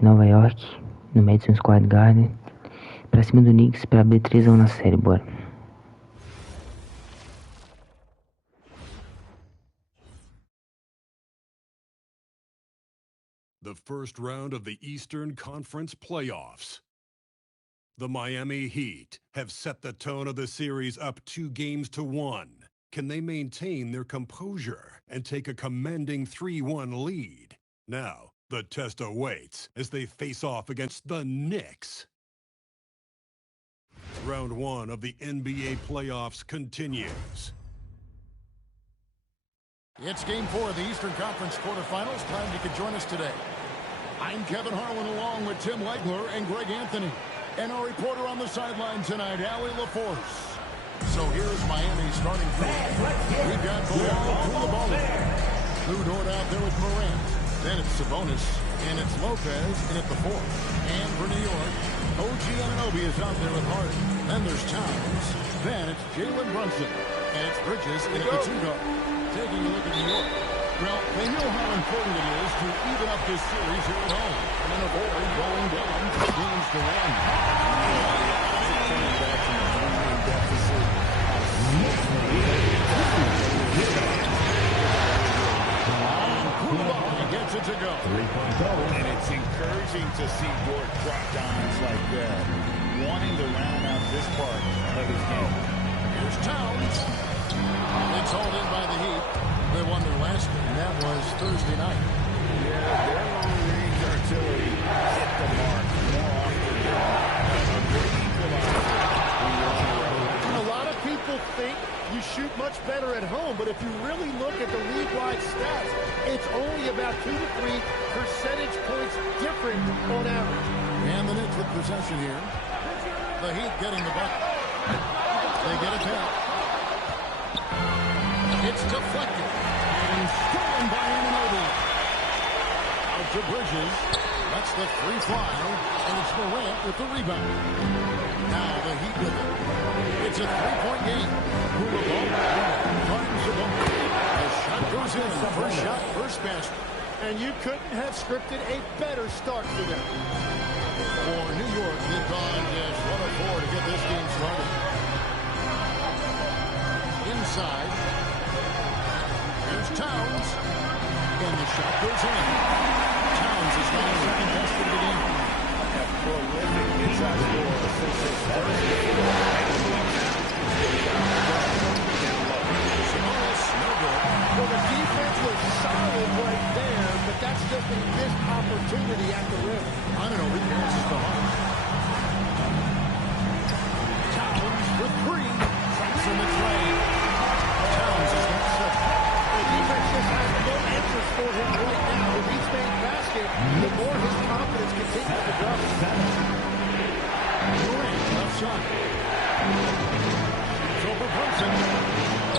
aqui em Nova York, no Madison Square Garden, pra cima do Knicks pra abrir 3-1 na série, bora. The first round of the Eastern Conference playoffs. The Miami Heat have set the tone of the series up 2-1. Can they maintain their composure and take a commanding 3-1 lead? Now, the test awaits as they face off against the Knicks. Round 1 of the NBA playoffs continues. It's Game 4 of the Eastern Conference quarterfinals. Glad you could join us today. I'm Kevin Harlan along with Tim Legler and Greg Anthony. And our reporter on the sideline tonight, Allie LaForce. So here's Miami's starting three. We've got Bilal, Lou Dort out there with Morant. Then it's Sabonis, and it's Lopez in at the fourth. And for New York, OG Anunoby is out there with Harden. Then there's Towns. Then it's Jalen Brunson. And it's Bridges in at the two-guard. Taking a look at New York. Well, they know how important it is to even up this series here at home and avoid going down 2 games to 1. Gets it to go. 3-point goal. And it's encouraging to see Dort drop dimes like that, wanting to round out this part of his game. Here's Towns. It's hauled in by the Heat. They won their last game. That was Thursday night. Yeah, their long-range artillery hit the mark more often than not. A great equalizer when you're on the road. And a lot of people think you shoot much better at home, but if you really look at the league-wide stats, it's only about 2 to 3 percentage points different on average. And the Knicks with possession here. The Heat getting the bucket. They get it back. It's deflected. And stolen by Anunoby. Out to Bridges. That's the free fly. And it's Morant with the rebound. Now the Heat with it. It's a 3-point game. The shot goes in. First shot, first basket. And you couldn't have scripted a better start for them. For New York, they've gone just 1-4 to get this game started. Inside. Here's Towns. And the shot goes in. Towns is now second best of the game. A prolific inside scorer since his first Well, the defense was solid right there, but that's just a missed opportunity at the rim. I don't know, he passes the heart. Towns for 3. Traps in the tray. Towns is not set. The defense just has no answers for him right now. With each man's basket, the more his confidence continues to grow. Durant, left side. Over Brunson.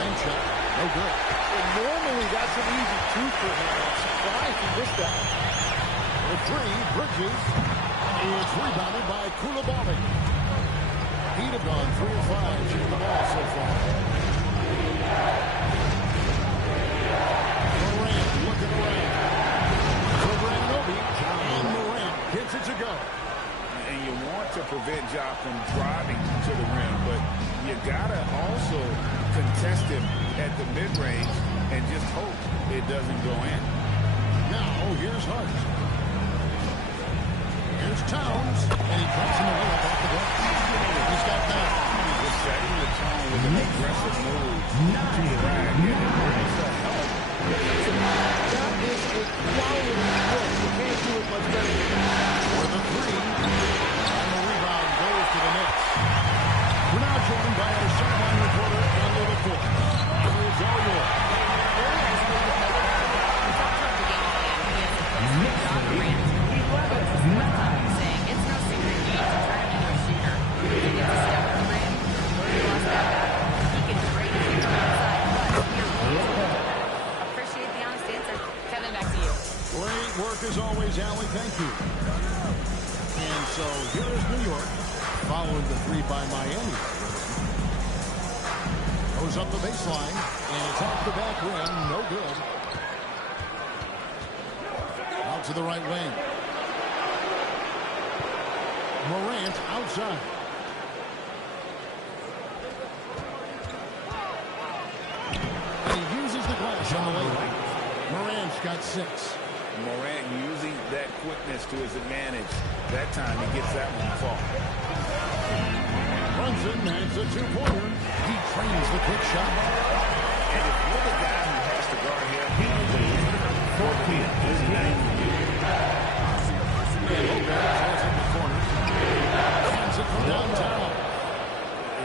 Lane shot. No good. And normally that's an easy 2 for him. I'm surprised he missed that. The 3, Bridges. It's rebounded by Koulibaly. He'd have gone 3 of 5 shooting the ball so far. Morant looking around. For Anunoby. And Morant gets it to go. And you want to prevent Ja from driving to the rim, but you gotta also contest him at the mid-range and just hope it doesn't go in. Now, here's Hart. Here's Towns. And he drops him away off the glass. He's got that. He's setting the tone with an aggressive move to drag and also help. That is a quality look. You can't do it much better than that. For the 3. And the rebound goes to the Knicks. We're now joined by our sideline reporter, Allie LaForce. It's all yours. Appreciate the honest answer. Kevin, back to you. Great work as always, Allie. Thank you. And so here is New York, following the 3 by Miami. Goes up the baseline, and it's off the back rim. No good. Out to the right wing. Morant outside. And he uses the glass on the layup. Morant's got 6. Morant using that quickness to his advantage. That time he gets that one to fall. Brunson has a 2-pointer. He trains the quick shot. And if you're the guy who has to guard him, he wins. Easy night for you. And Lopez has in the corner. Hands it from downtown.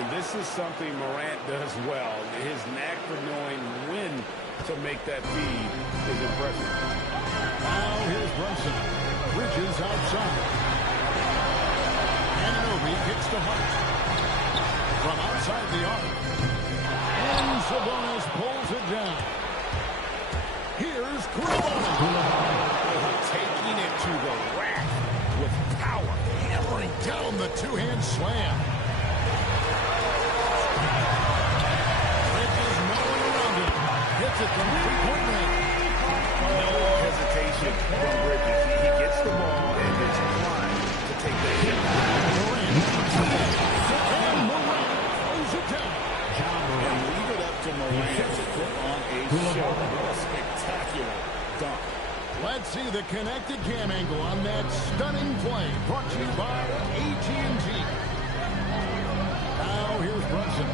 And this is something Morant does well. His knack for knowing when to make that feed is impressive. Now here's Brunson. Bridges outside. Anunoby kicks to Hart. From outside the arc. And Sabonis pulls it down. Here's Clima. Taking it to the rack with power. Hammering down the two-hand slam. Bridges nowhere around it. Hits it from 3-point range. No hesitation from Bridges. He gets the ball and is primed to take that hit. And Morant throws it down. And leave it up to Morant to put on a show. What a spectacular dunk. Let's see the connected cam angle on that stunning play. Brought to you by AT&T. Now here's Brunson.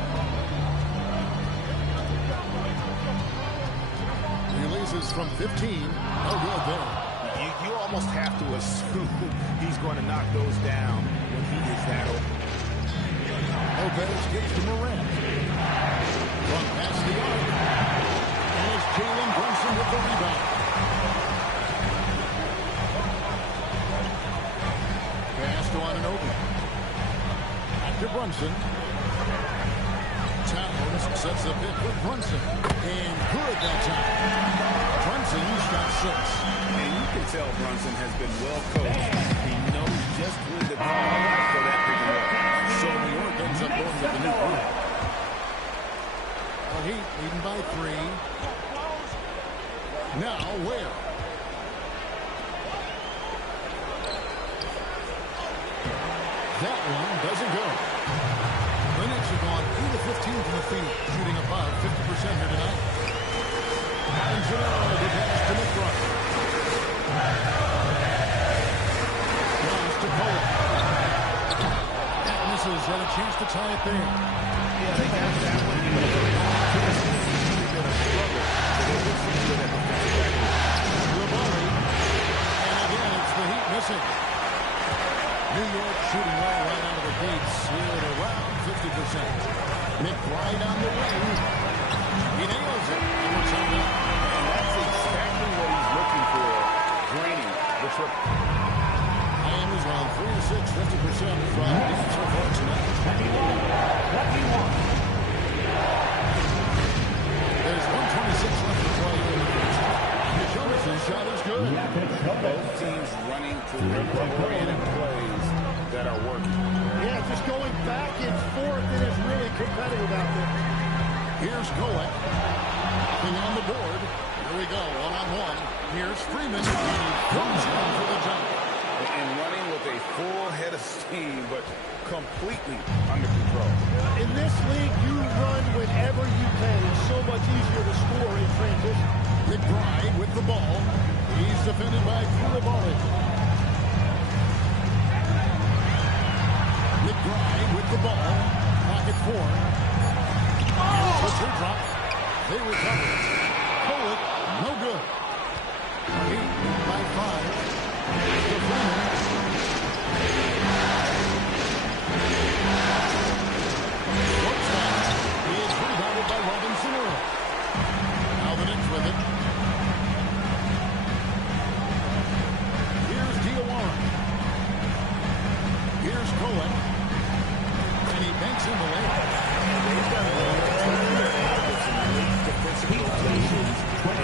Releases from 15. No good there. You almost have to assume he's going to knock those down when he is that open. Lopez gets to Morant. From past the arc. And it's Jalen Brunson with the rebound. Pass to Anunoby. Back to Brunson. Towns sets the pick with Brunson. And good that time. Brunson's got 6. And you can tell Brunson has been well coached. He knows just when to call for that pick and roll. So New York ends up going with the new group. Heat leading by 3. Now where? That one doesn't go. The Knicks have gone 8 of 15 from the field, shooting above 50% here tonight. And Gennaro the pass to McBride. Pass to Cole. That misses, and a chance to tie it there. Yeah, they got that one. They're going to struggle. So they're just good at the defensive back. Rivali. And again, it's the Heat missing. New York shooting well right out of the gates here at around 50%. McBride on the wing. He nails it. And it's on up. And that's exactly what he's looking for. Draining the triple. Miami's around 3 of 6, 50% from deep so far tonight. There's 126 left to play in the first. Jonas's shot is good. Both teams running perimeter-oriented plays that are working. Yeah, just going back and forth, and it's really competitive out there. Here's Colette. Nothing on the board. Here we go, one-on-one. Here's Freeman. And he comes down for the jump. And running with a full head of steam, but completely under control. In this league, you run whenever you can. It's so much easier to score in transition. McBride with the ball. He's defended by Koulibaly. McBride with the ball. Pocket 4. Here's the teardrop. They recover it. Pull it. No good. Heat by 5. To Freeman. Shortstop. He is rebounded by Robinson Earl. Now the Knicks with it. Here's Diawara. Here's Cohen. And he banks in the lane. They've got a little some late defensive rotations. 23.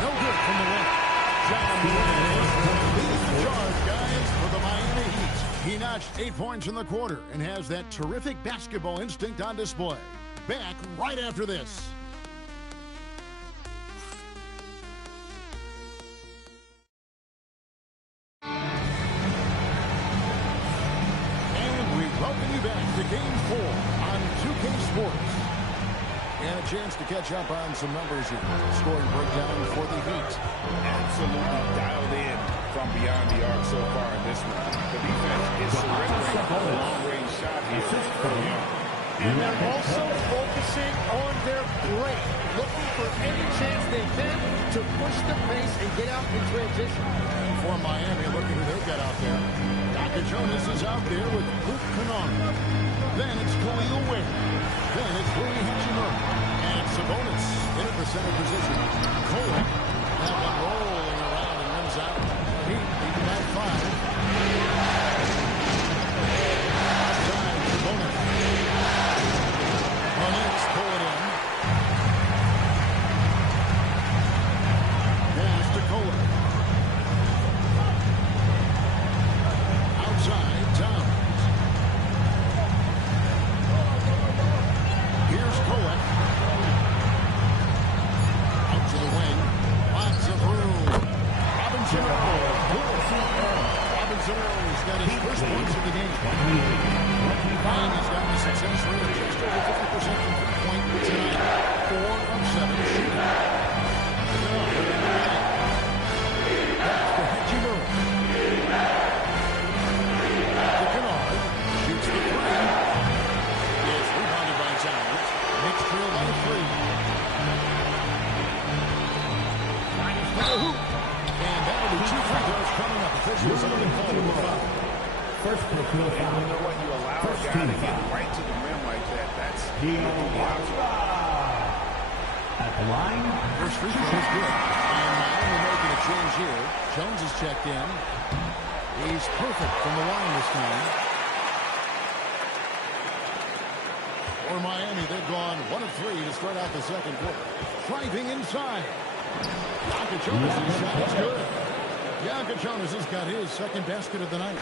No good from the left. John Morant leads the charge, guys, for the Miami Heat. He notched 8 points in the quarter and has that terrific basketball instinct on display. Back right after this. back to Game 4 on 2K Sports. And a chance to catch up on some numbers here. Scoring breakdown for the Heat. Absolutely dialed in from beyond the arc so far in this one. The defense is surrendering a long-range shot here. And they're also focusing on their break, looking for any chance they can to push the pace and get out in transition. For Miami, look at who they've got out there. Dr. Jonas is out there with Luke Kennard. Then it's Khalil Ware. Then it's Rui Hachimura. And it's Sabonis in at the center position. Cole, that one rolling around and runs out. Heat leading by 5. Outside, Sabonis. Knicks pull it in. Pass to Cole. Outside, Towns. Here's Cole. Out to the wing. Lots of room. Robinson Earl's got his first points of the game. And he's got a success rate of just over 50% from three-point tonight. 4 of 7 shooting. That's to Hachimura. To Kennard. Shoots the 3. It's rebounded by Towns. Knicks trail by 3. Minus for the hoop. And that'll be 2 free throws coming up. Officials only calling the foul. First foul. You know what? You allow a guy to get right to the rim like that. That's the option. At the line. First free throw is good. And Miami making a change here. Jones is checked in. He's perfect from the line this time. For Miami, they've gone 1 of 3 to start out the second quarter. Driving inside. Jonas' shot is good. Jonas has got his second basket of the night.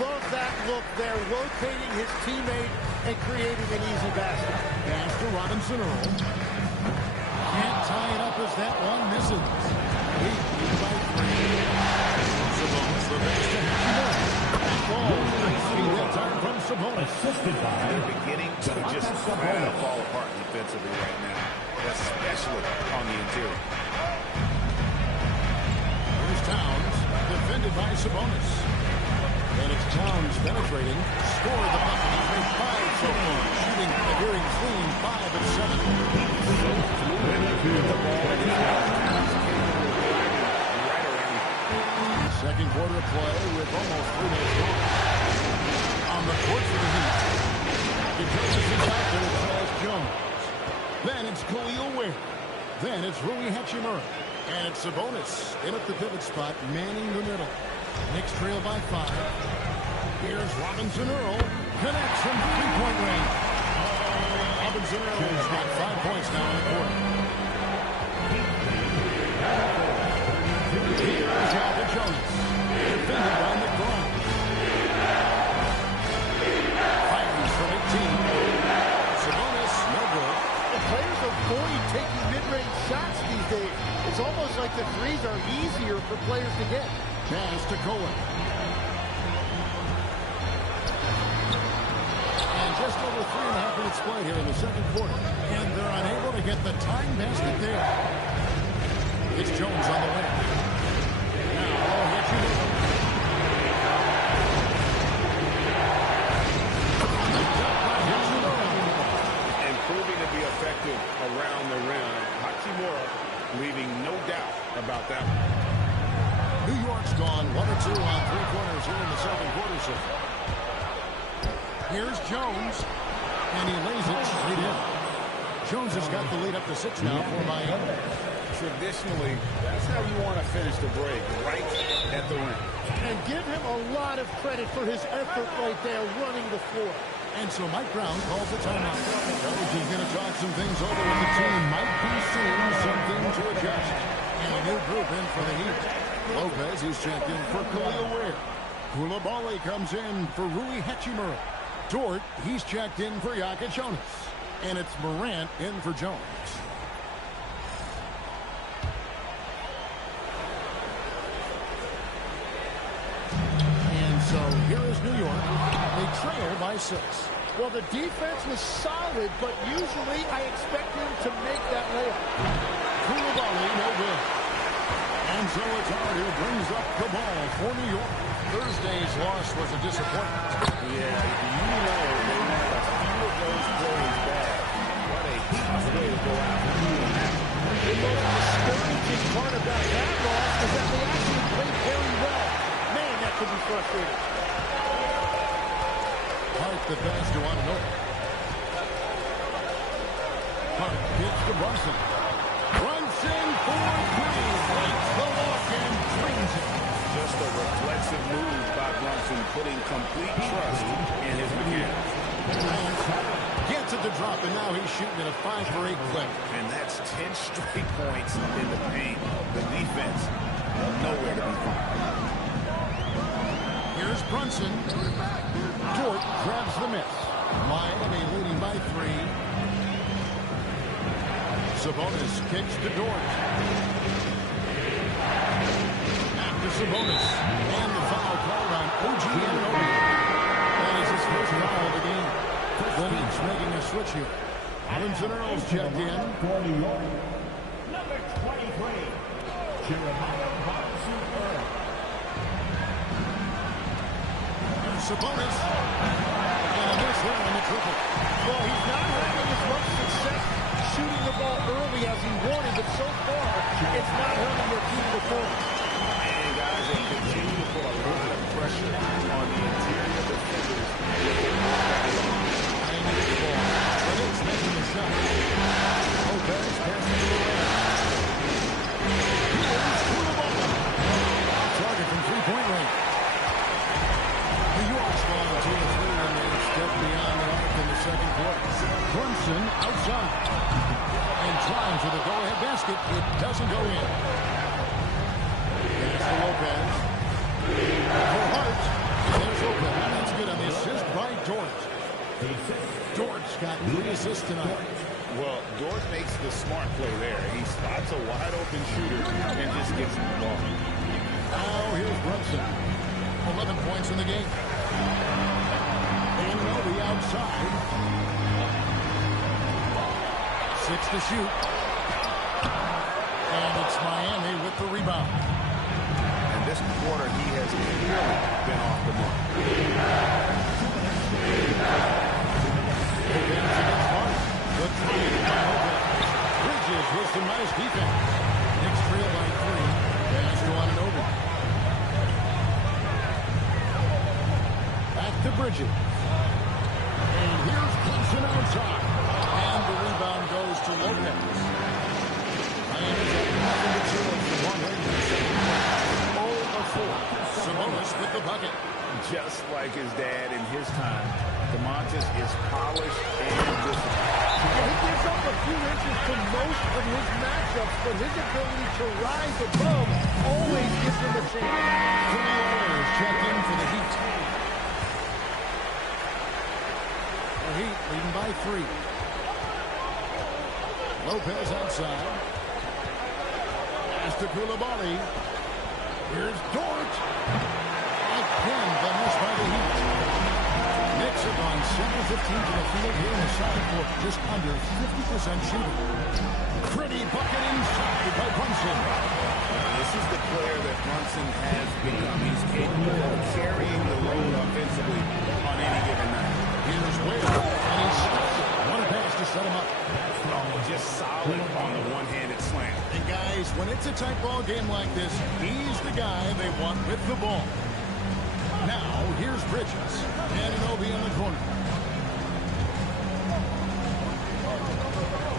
Love that look there, rotating his teammate and creating an easy basket. Pass to Robinson Earl. Can't tie it up as that one misses. Heat leads by 3. Sabonis, the pass to Hachimura. Nice feed that time from Sabonis. Assisted by Beginning to just flat out fall apart defensively right now, especially on the interior. Here's Towns, defended by Sabonis. And it's Towns penetrating. Scored the bucket. He's made 5 so far. Shooting a very clean 5 of 7. Second quarter of play with almost 3 minutes gone. On the court for the Heat. Jones is out there with Charles Jones. Then it's Khalil Ware. Then it's Rui Hachimura. And it's Sabonis in at the pivot spot, manning the middle. Knicks trail by 5. Here's Robinson Earl. Connects from three-point range. Robinson Earl's got 5 points now in the quarter. Here's Alvin Jones. Defended by McBride. Fires from 18. Sabonis, no good. The players avoid taking mid-range shots these days. It's almost like the threes are easier for players to get. Pass to Cohen. And just over 3.5 minutes played here in the second quarter. And they're unable to get the time basket there. It's Jones on the way. Now, Hachimura. And proving to be effective around the rim. Hachimura leaving no doubt about that one. New York's gone 1 or 2 on 3-pointers here in the second quarter so far. Here's Jones, and he lays it straight in. Jones has got the lead up to 6 now for Miami. Traditionally, that's how you want to finish the break, right at the rim. And give him a lot of credit for his effort right there running the floor. And so Mike Brown calls the timeout. Coach is going to talk some things over with the team. Might be seeing something to adjust. And a new group in for the Heat. Lopez, he's checked in for Khalil Ware. Koulibaly comes in for Rui Hachimura. Dort, he's checked in for Jonas. And it's Morant in for Jones. And so here is New York. They trail by 6. Well, the defense was solid, but usually I expect him to make that layup. Koulibaly, no good. And so it's Hart who brings up the ball for New York. Thursday's loss was a disappointment. Yeah, you know they had a few of those plays back. What a huge way to go out and do that. The most discouraging part about that loss is that they actually played very well. Man, that could be frustrating. Hart the pass to Ananobi. Hart gets to Brunson. Brunson for three. Breaks the lock and brings it. Just a reflexive move by Brunson, putting complete trust in his mechanics. Gets it to drop, and now he's shooting at a 5-for-8 clip. And that's 10 straight points in the paint. The defense, nowhere to be found. Here's Brunson. Dort grabs the miss. Miami leading by 3. Sabonis kicks to Dort. Back to Sabonis. And the foul called on OG Anunoby. That is his first foul of the game. The Knicks making a switch here. Robinson Earls checked in. For New York, number 23, Jeremiah Robinson Earl. There's Sabonis. And a miss there on the triple. Well, he's not having as much success shooting the ball early as he wanted, but so far, it's not hurting their team performance. And guys, they continue to put a lot of pressure on the interior defenders. It's making the shot. Lopez passing to the left. Here's Koulibaly. Target from three-point range. New York's gone 2-3 and they step beyond the arc in the second quarter. Brunson outside. And trying for the go-ahead basket. It doesn't go in. Pass to Lopez. For Hart. There's Lopez. That's good on the assist by Dort. Dort's got 3 assists tonight. Well, Dort makes the smart play there. He spots a wide-open shooter and just gets the ball. Now here's Brunson. 11 points in the game. Anunoby outside. 6 to shoot. And it's Miami with the rebound. And this quarter, he has clearly been off the mark. Against Hart. The three by Lopez. Bridges with some nice defense. Knicks trail by 3. Pass to Anunoby. Back to Bridges. And here's Clemson outside. And the rebound goes to Lopez. Miami's at nothing to shoot from one end to the second. 0 of 4. Sabonis with the bucket. Just like his dad in his time, DeMontis is polished and disciplined. He gives up a few inches to most of his matchups, but his ability to rise above always gives him a chance. 3 Warriors check in for the Heat. The Heat leading by 3. Lopez outside. Pass to Koulibaly. Here's Dort. Again, the miss by the Heat. Knicks have gone 7-15 to the field here in the second quarter. Just under 50% shooting. Pretty bucket inside by Brunson. This is the player that Brunson has become. He's capable of carrying the load offensively on any given night. Here's Wade, and he stops it. One pass to set him up. Just solid on the one-handed slam. And guys, when it's a tight ball game like this, he's the guy they want with the ball. Now, here's Bridges. Anunoby in the corner.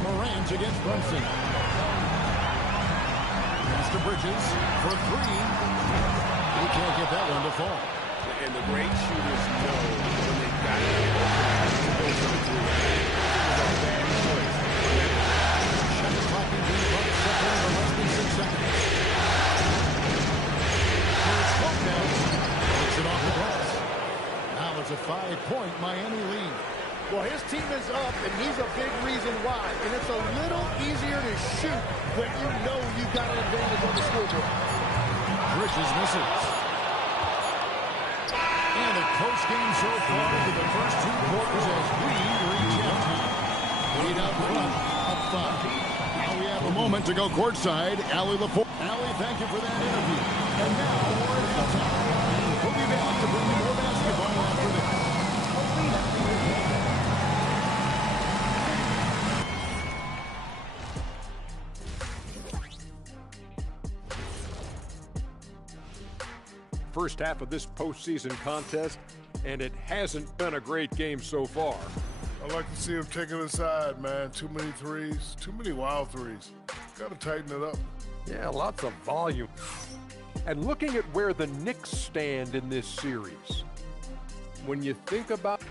Morant's against Brunson. Pass to Bridges for 3. He can't get that one to fall. And the great shooters know when they've got to go for the 3. It's a bad choice. Shot clock in the buck second for less than 6 seconds. Here's Lopez. Takes it off the glass. Now it's a 5-point Miami lead. Well, his team is up, and he's a big reason why. And it's a little easier to shoot when you know you've got an advantage on the scoreboard. Bridges misses. And a close game so far to the first two quarters as we reach halftime. Lead up front, up 5. Now we have a moment to go courtside. Allie LaForce. Allie, thank you for that interview. And now we're at halftime. We'll be back to bring you more basketball after this. First half of this postseason contest, and it hasn't been a great game so far. I like to see him taking it aside, man. Too many threes, too many wild threes. Got to tighten it up. Yeah, lots of volume. And looking at where the Knicks stand in this series, when you think about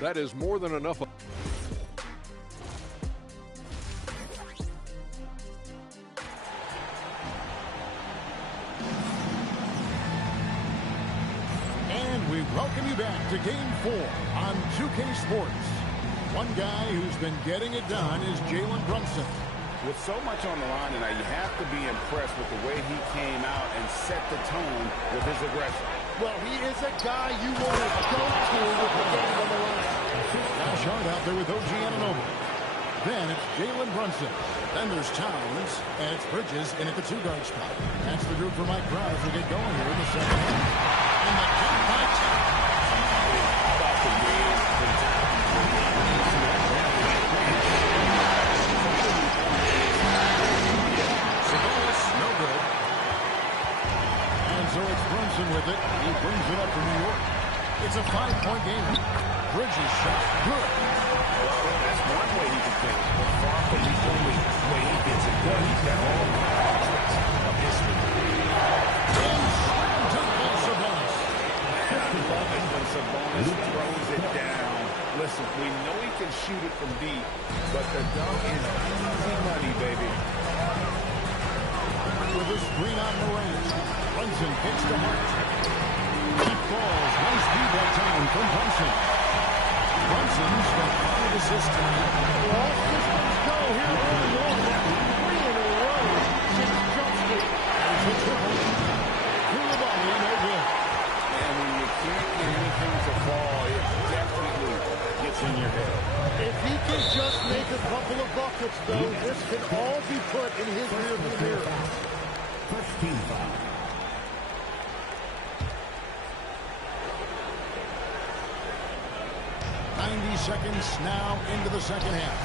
that, is more than enough. We welcome you back to Game 4 on 2K Sports. One guy who's been getting it done is Jalen Brunson. With so much on the line tonight, you have to be impressed with the way he came out and set the tone with his aggression. Well, he is a guy you want to go to with the game on the line. Now Shard out there with OG Anunoby. Then it's Jalen Brunson. Then there's Towns, and it's Bridges in at the 2-guard spot. That's the group for Mike Brown as we get going here in the second half. In the count by Towns. How about the wave for Towns? Sabonis, no good. And so it's Brunson with it. He brings it up for New York. It's a 5-point game. Bridges shot good. Well, that's one way he can think, but far from the only way he gets it done. He's got all kinds of history. And slam dunk by Sabonis. Man, I love it when Sabonis throws it down. Listen, we know he can shoot it from deep, but the dunk is easy money, baby. With a screen on Morant. Brunson kicks to Hart. He falls. Nice speed that time from Brunson. Brunson's got 5 assists tonight. All systems go here early on. That's 3 in a row since jump street. There's a triple. Koulibaly, no good. And when you can't get anything to fall, it definitely gets in your head. If he can just make a couple of buckets, though, this can all be put in his rearview mirror. First team foul. 90 seconds now into the second half.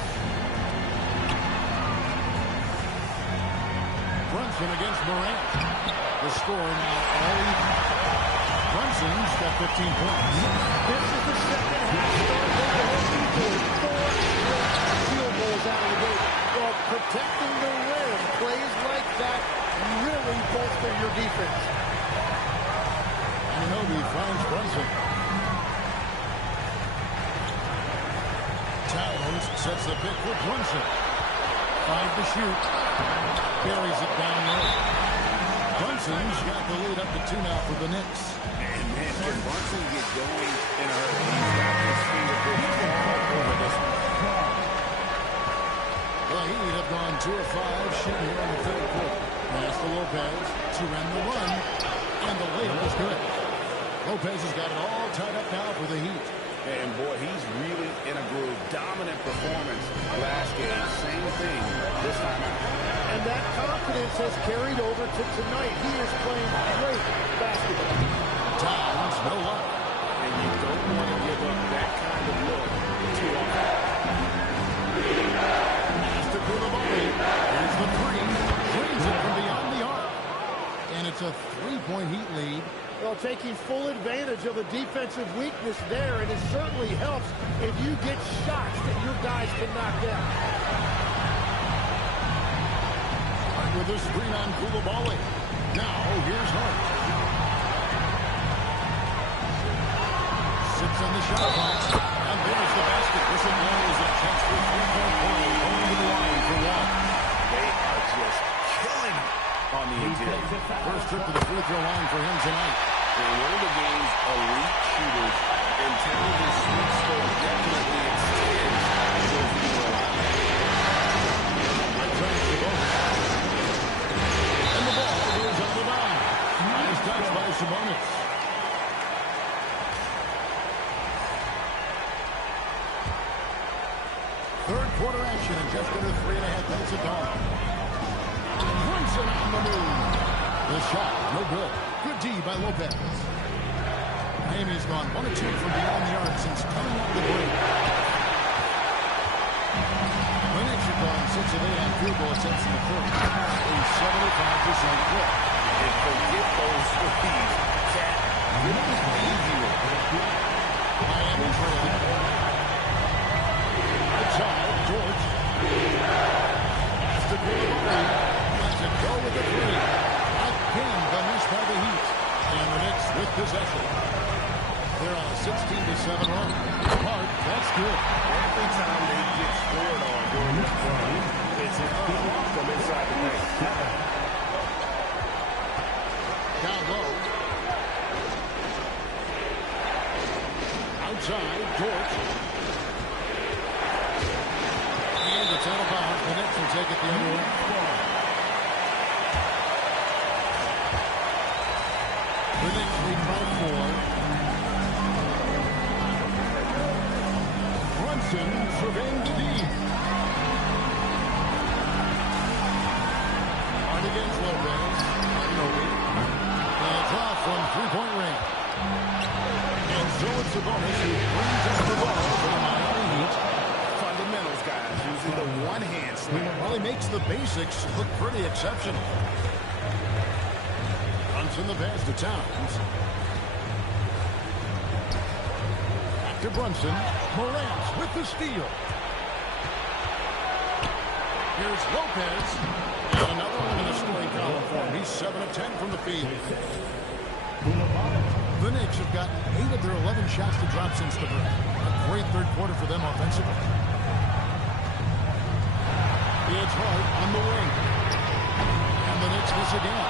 Brunson against Morant. The score now all even. Brunson's got 15 points. This is the second half start that the Hokies scored 4 straight field goals out of the gate. Well, protecting the rim, plays like that really bolster your defense. Anunoby finds Brunson. Towns sets the pick for Brunson. 5 to shoot. Carries it down low. Brunson's got the lead up to 2 now for the Knicks. And man, can Brunson get going in a hurry? He's got his fingertips all over this one. The Heat have gone 2 of 5 shooting here in the third quarter. Pass to Lopez to end the run. And the layup is good. Lopez has got it all tied up now for the Heat. And boy, he's really in a groove. Dominant performance last game. Same thing this time out. And that confidence has carried over to tonight. He is playing great basketball. Towns, no luck. And you don't want to give up that kind of look too often. Pass to Koulibaly. Here's the 3. Drains it from beyond the arc. And it's a 3-point Heat lead. Well, taking full advantage of a defensive weakness there, and it certainly helps if you get shots that your guys can knock down. Hart with a screen on Koulibaly. Now, here's Hart. 6 on the shot clock. And there's the basket. Whistle blows a chance for a 3-point play going to the line for Wall. They are just killing it on the interior. First trip to the free throw line for him tonight. And one of the game's elite shooters, and Towns' sweet spot definitely extends to the free throw line. And the ball is on the line. Nice touch by Sabonis. 3 points for Towns. 6 on the shot clock. And there's the basket. Whistle blows a chance for a 3-point play going to the line for Wall. 3 quarter action in just under 3.5 minutes of gone. Brunson on the move. The shot, no good. Good D by Lopez. Miami's gone 1 of 2 from beyond the arc since coming off the break. The Knicks have gone 6 of 8 on field goal attempts in the first. A 75% clip. And forget those threes. Cat, really easy with Miami trailing. Outside, George. Has to go with the three. Lets it go with the three. Again, the miss by the Heat. And the Knicks with possession. They're on a 16-7 run. Hart, that's good. every time they get scored on during this run, it's an up from inside the paint. Down low. Outside, George. And it's out of bounds. The Knicks will take it the other way. The Knicks lead by 4. Brunson surveying the D. Hard against Lopez. And draw from three-point range. And so it's Sabonis who brings up the ball for the Miami Heat. Fundamentals, guys, using the one-hand slam. Well, he makes the basics look pretty exceptional. Brunson the pass to Towns. Back to Brunson. Morant with the steal. Here's Lopez. And another one in the scoring column for him. He's 7 of 10 from the field. The Knicks have gotten 8 of their 11 shots to drop since the break. A great third quarter for them offensively. It's Hart on the wing. And the Knicks miss again.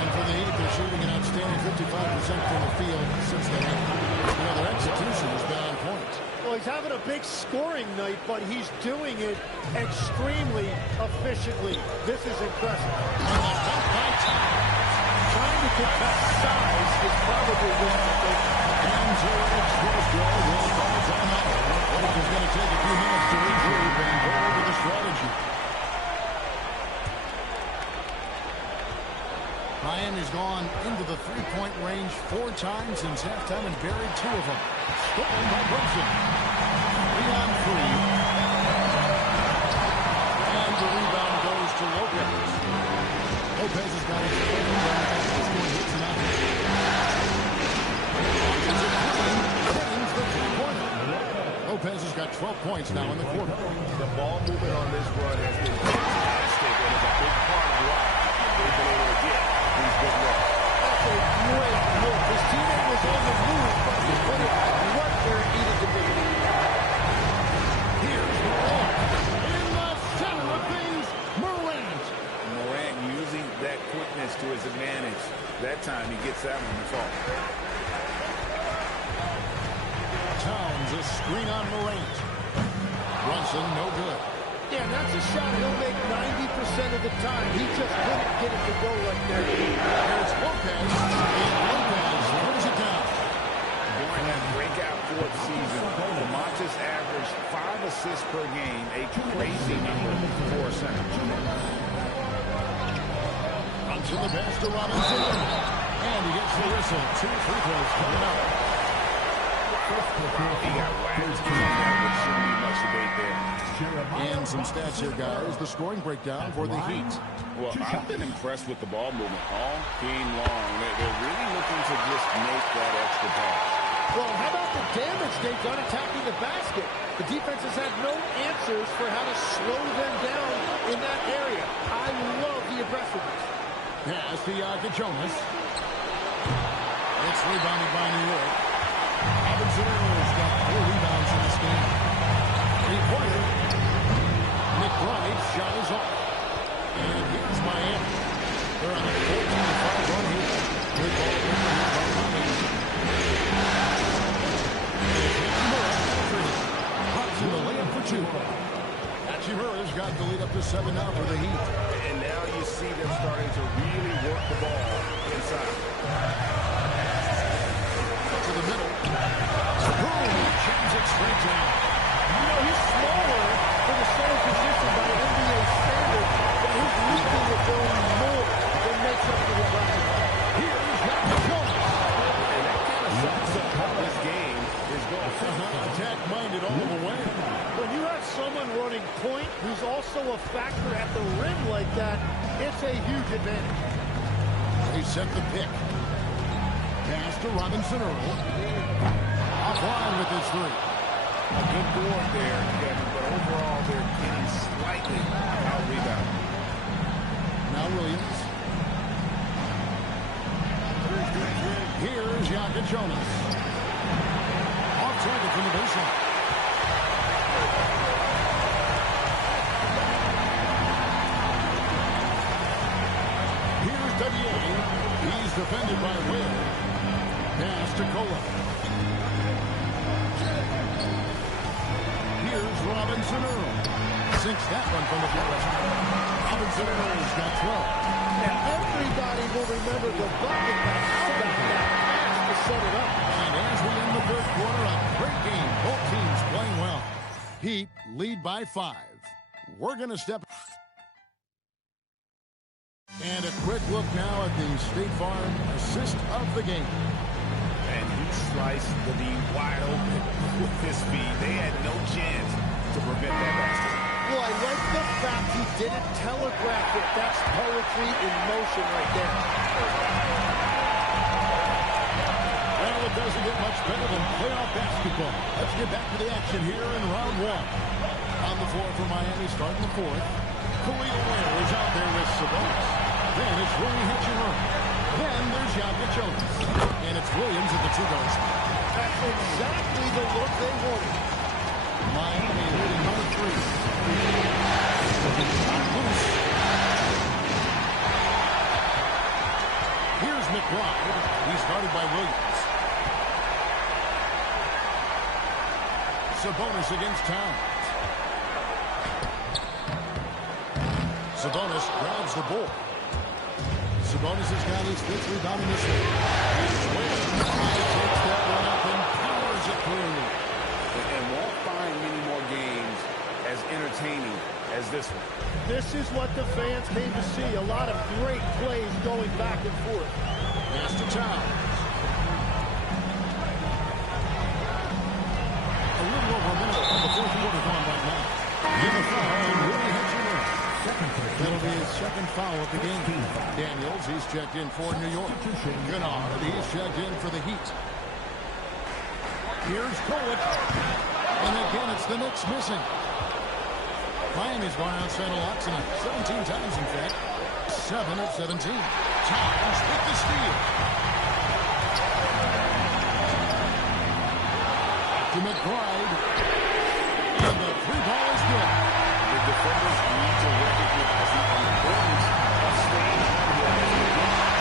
And for the Heat, they're shooting an outstanding 55% from the field since they have. You know, their execution has been on point. Well, he's having a big scoring night, but he's doing it extremely efficiently. This is impressive. And the dunk by Towns. Trying to contest size is probably the mistake. And so it's Castro will call timeout. Well, it's going to take a few minutes to regroup and go over the strategy. Miami's gone into the three-point range 4 times since halftime and buried 2 of them. Stolen by Brunson. 3 on 3. And the rebound goes to Lopez. Lopez has got his 7 rebounds. He's scoring hits and outs. Launches it clean. Drains the three-pointer. Lopez has got 12 points now in the quarter. The ball movement on this run has been fantastic, and it's a big part of why they've been able to get these big looks. That's a great look. His teammate was on the move, but he put it right where it needed to be. Here's Morant. In the center of things, Morant. Morant using that quickness to his advantage. That time he gets that one to fall. Towns, a screen on Morant. Brunson, no good. Yeah, that's a shot he'll make 90% of the time. He just couldn't get it to go like that. There's Lopez. And Lopez throws it down. During that breakout 4th season, Lamontis averaged 5 assists per game, a crazy number for a center. Brunson the pass to Robinson. And he gets the whistle. 2 free throws coming up. He got whacked. There shouldn't be much debate there. And some stats here, guys. The scoring breakdown for the Heat. Well, I've been impressed with the ball movement all game long. They're really looking to just make that extra pass. Well, how about the damage they've done attacking the basket? The defense has had no answers for how to slow them down in that area. I love the aggressiveness. Pass to Jonas. It's rebounded by New York. Robinson has got 4 rebounds in this game. 3-pointer. McBride's shot is off. And here's Miami. They're on a 14-5 run here. Good ball in by Miami. Hutson the layup for 2. Hachimura's got the lead up to 7 now for the Heat. And now you see them starting to really work the ball inside. To the middle. Boom! Jams it straight down. You know, he's smaller They set the pick. Pass to Robinson Earl. Offline with his three. A good board there, Kevin, but overall they're getting slightly out-rebounded. Now Williams. Here's York Jonas. Off target from the baseline. Here's W.A. He's defended by Will. Pass to Cola. Here's Robinson Earl. Sinks that one from the forest. Robinson Earl's got 12. Now everybody will remember the bucket that outback that pass to set it up. And as we end the third quarter, a great game. Both teams playing well. Heat lead by 5. We're going to step. And a quick look now at the State Farm assist of the game. And he sliced the D wide open with his speed. They had no chance to prevent that basket. Well, I like the fact he didn't telegraph it. That's poetry in motion right there. Well, it doesn't get much better than playoff basketball. Let's get back to the action here in round 1. On the floor for Miami starting the fourth. Khalil Ware is out there with Sabonis. Then it's Willie Hitchner. Then there's York Jonas. And it's Williams at the two-guard spot. That's exactly the look they wanted. Miami leading by 3. Loose. Here's McBride. He's guarded by Williams. Sabonis against Towns. Sabonis grabs the ball. Sabonis has got his 5th rebound in this one. Here's Ware. He takes that one up and powers it through. And won't find many more games as entertaining as this one. This is what the fans came to see. A lot of great plays going back and forth. Pass to Towns. A little over a minute of the fourth quarter gone right now. In the foul, and Willie Hitchner. That'll be his second foul of the game. Daniels, he's checked in for New York. Kennard, he's checked in for the Heat. Here's Kowick. And again, it's the Knicks missing. Miami's gone outside a lot tonight. 17 times, in fact. 7 of 17. Towns with the steal. To McBride. And the 3-ball is good. The defenders need to recognize the importance of staying on the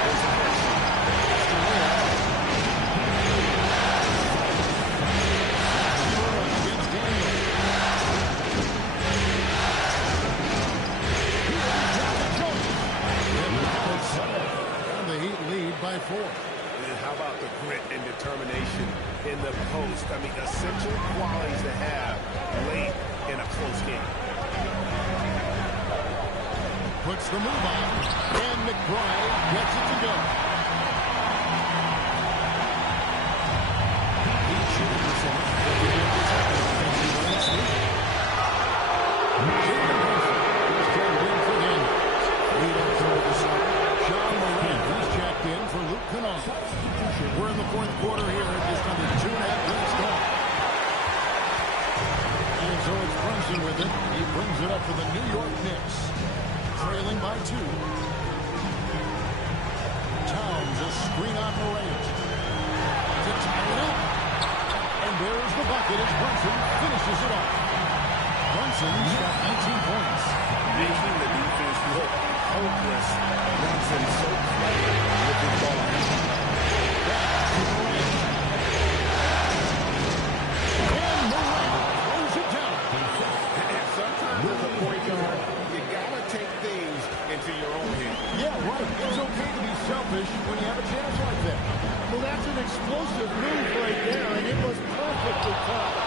possession. Against Daniel. And the Heat lead by 4. And how about the grit and determination in the post? I mean, essential qualities to have late in a close game. Puts the move on. And McBride gets it to go. Heat shooting percentage. He's checked in for Daniels. Leading toward the side. John Morant, he's checked in for Luke Kennard. We're in the fourth quarter here. Just under 2.5 minutes gone. And so it's Brunson with it. He brings it up for the New York Knicks. Trailing by 2. Towns, a screen on Morant. To tie it up. And there's the bucket as Brunson finishes it off. Brunson's got 19 points. Making the defense look hopeless. Brunson so clever with the ball. And Morant throws it down. And sometimes as a point guard, you gotta take things into your own hands. Yeah, right. It's okay to be selfish when you have a chance like that. Well, that's an explosive move right there, and it was perfectly timed.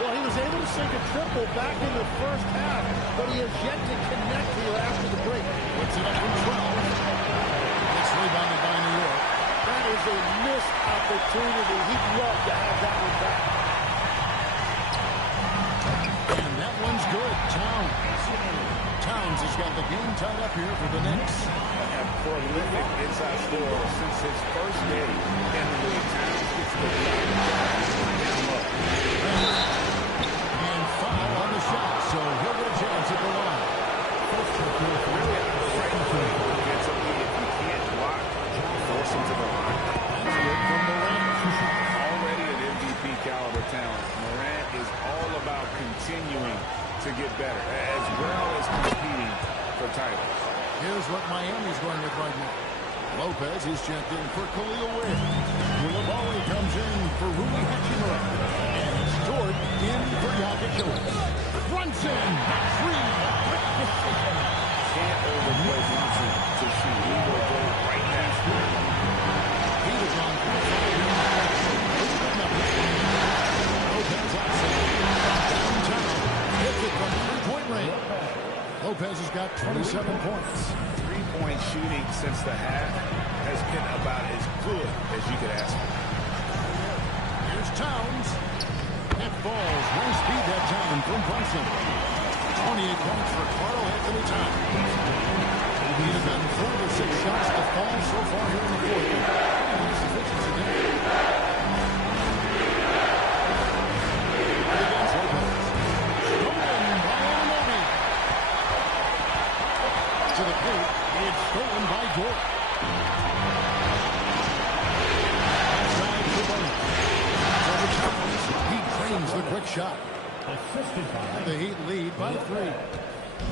Well, he was able to sink a triple back in the first half, but he has yet to connect here after the break. Puts it up from 12. It's rebounded by New York. That is a missed opportunity. He'd love to have that one back. And that one's good. Towns. Towns has got the game tied up here for the Knicks. A prolific inside scorer since his first day in the league. Towns gets the down low. And foul on the shot, so he'll get a chance at the line. Really out of the right play. Gets a lead. If you can't block, force him to the line. That's good from Morant. Already an MVP caliber talent. Morant is all about continuing to get better, as well as competing for titles. Here's what Miami's going with right now. Lopez is checked in for Khalil Wynn. Koulibaly comes in for Rui Hachimura. And Stewart in for Jokic. Brunson, three. Can't overplay Brunson to shoot. He will go right past him. He was on 4-5. Lopez outside. Downtown. Hits it from three-point range. Lopez has got 27 points. Three-point shooting since the half has been about as good as you could ask for. Here's Towns. It falls. No speed that time from Brunson. 28 points for Carl Anthony Towns. He's been 4 of 6 shots to fall so far here in the fourth. Nice efficiency there. Against Lopez. Stolen by Anunoby. To the paint. It's stolen by York. Outside for Bunny. Over Towns. He drains the quick shot. And the Heat lead by 3.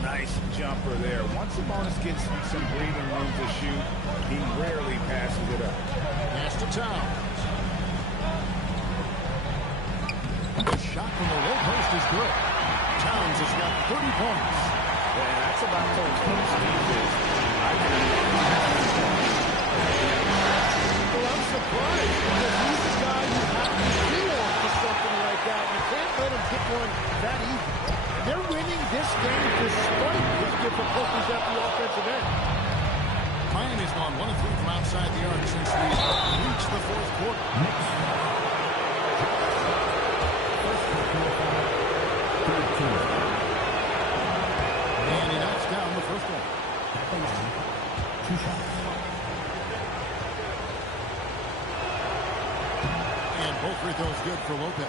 Nice jumper there. Once Sabonis gets some breathing room to shoot, he rarely passes it up. Pass to Towns. The shot from the low post is good. Towns has got 30 points. Yeah, that's about what Steve is. Well, I'm surprised because he's the guy you have to feel on for something like that. You can't let him get one that easy. They're winning this game despite his difficulties at the offensive end. Miami's gone 1 of 3 from outside the arc since we reached the fourth quarter. And he knocks down the first one. And both free throws good for Lopez.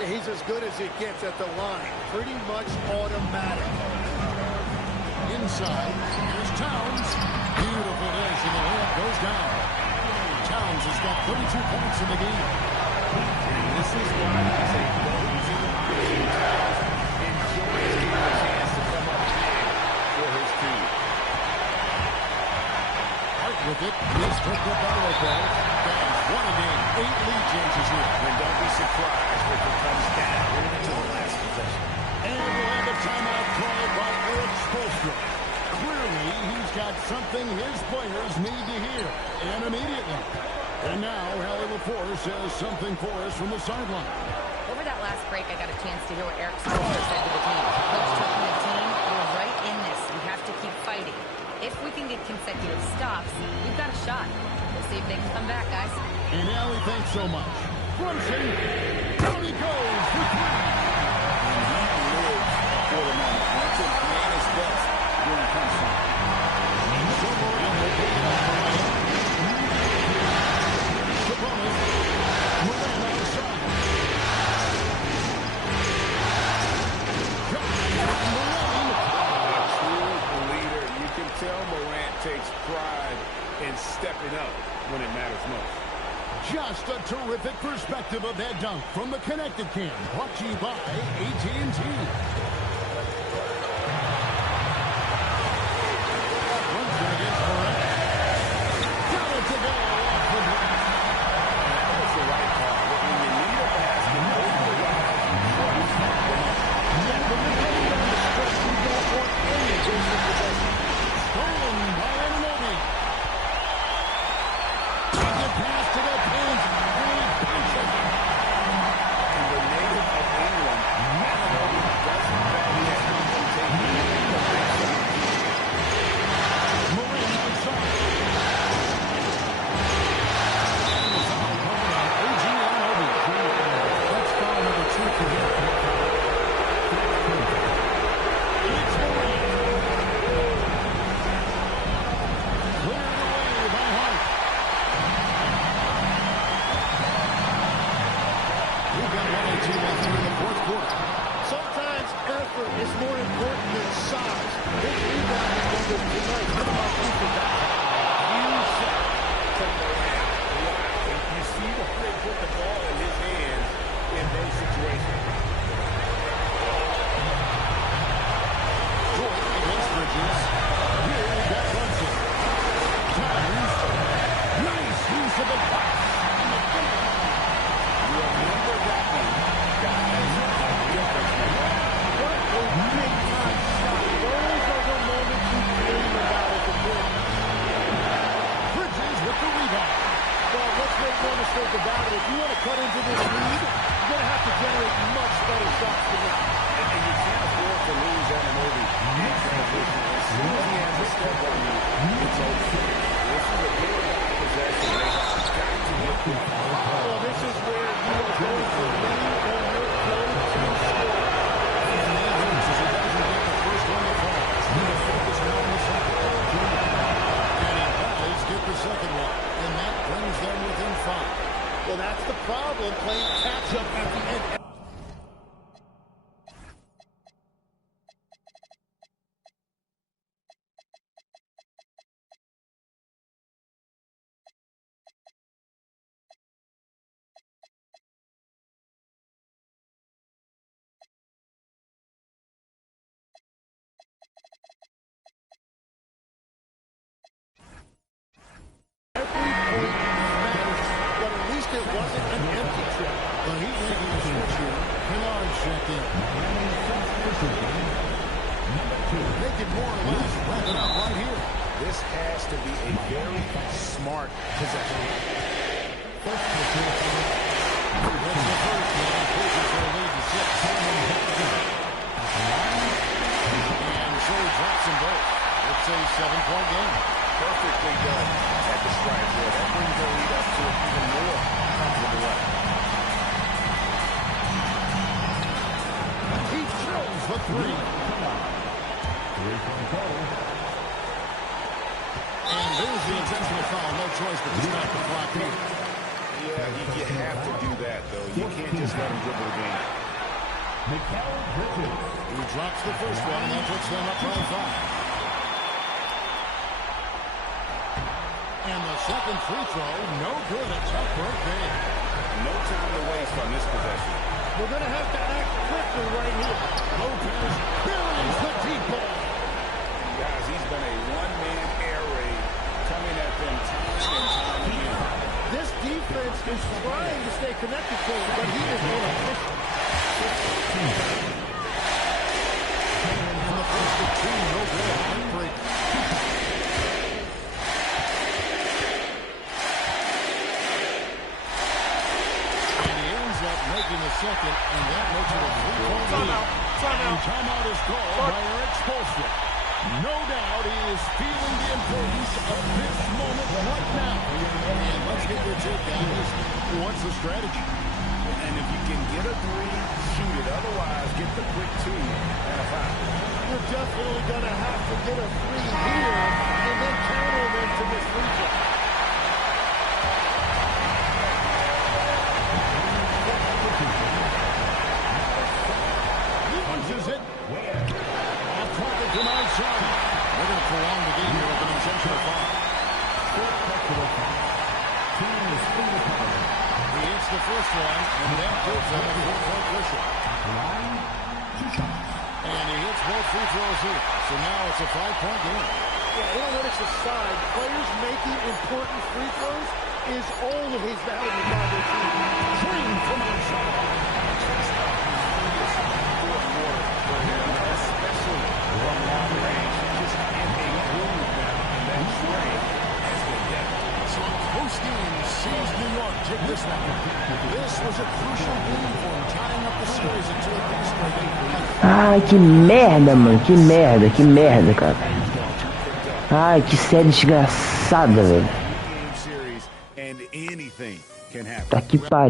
He's as good as it gets at the line. Pretty much automatic. Inside, here's Towns. Beautiful dish, and the layup goes down. Towns has got 32 points in the game. And this is why he's a go-to option. Towns enjoys getting a chance to come up big for his team. Hart with it. He's picked up by Lopez. Fans won a game. 8 lead changes here. And don't be surprised if it comes down to the last possession. And we'll have a timeout called by Eric Spoelstra. Clearly, he's got something his players need to hear, and immediately. And now, Hallie LaForce says something for us from the sideline. Over that last break, I got a chance to hear what Eric Spoelstra said to the team. Coach told the team, we're right in this. We have to keep fighting. If we can get consecutive stops, we've got a shot. We'll see if they can come back, guys. And Allie, thanks so much. Brunson, down he goes for 3. And he lives for the moment. Once it ran his best, you're in concern. Tell Morant takes pride in stepping up when it matters most. Just a terrific perspective of that dunk from the Connected Cam, brought to you by AT&T. Brunson against Morant. Got it to go off the glass. That was the right call. When you need a basket, open the guys and trust the man. Yeah, when you're coming down the stretch, you don't want any basic possession. Stolen by Anunoby. Take it pass to the paint. Really punch it. And the native of England, Anunoby doesn't back You see why they put the ball in his hands in those situations. Jordan against Bridges. Here we got Brunson. Times. Nice use of the pass. Remember that one, guys. What a big-time shot. Those are the moments you dream about as a player. Bridges with the rebound. Well, let's make no mistake about it. If you want to cut into this lead, you're going to have to generate much better shots than that. And you can't afford to lose Ananobi in transition. As soon as he has a step on you, it's over. This is a good possession. They have got to get the ball. Well, this is where you are going to lean on your go-to score. And the evidence is he doesn't get the first one to fall. He's going to focus now on the second. And he does get the second one. And that brings them within 5. Well, that's the problem, playing catch-up at the end. But at least it wasn't an empty trip. But he's making a switch here. Kennard's checked in. They can more or less wrap it up right here. This has to be a very smart possession. That's the first one. Pushes their lead to 6. And so he drops them both. It's a 7-point game. Perfectly done at the strike there. That brings their lead up to an even more comfortable level. He drills the 3. And there's the intentional foul. No choice but to stop the clock here. Yeah, you have to do that, though. You can't just let him dribble the game. He drops the first one, and that puts them up by 5. And the second free throw, no good. A tough break there. No time to waste on this possession. We're going to have to act quickly right here. Lopez buries the deep ball. Guys, he's been a one-man air raid coming at them time and time again. This defense is trying to stay connected to him, but he is inefficient. And the first of 2, no good. Break. Making the second, and that makes it a 3-point lead. And timeout is called by Eric Spoelstra. No doubt he is feeling the importance of this moment right now. And let's get your take, guys. What's the strategy? And if you can get a 3, shoot it. Otherwise, get the quick 2 and a foul. You're definitely going to have to get a 3 here and then counter them to this free throw. Punches it. Off target, denied shot. They're going to prolong the game here with an intentional foul. He hits the first one, and that gives them a 4-point cushion. And he hits both free throws here. So now it's a 5-point game. Yeah, analytics aside, players making important free throws is always valuable by their team. Green from outside. Especially from long range, just in a groove now, and that strength has been deadly. So post-game sees New York take this one. This was a crucial game for him, tying up the series into a 3-straight game. Ai, que merda, mano. Que merda, cara. Ai, que série desgraçada, velho. Tá que pariu.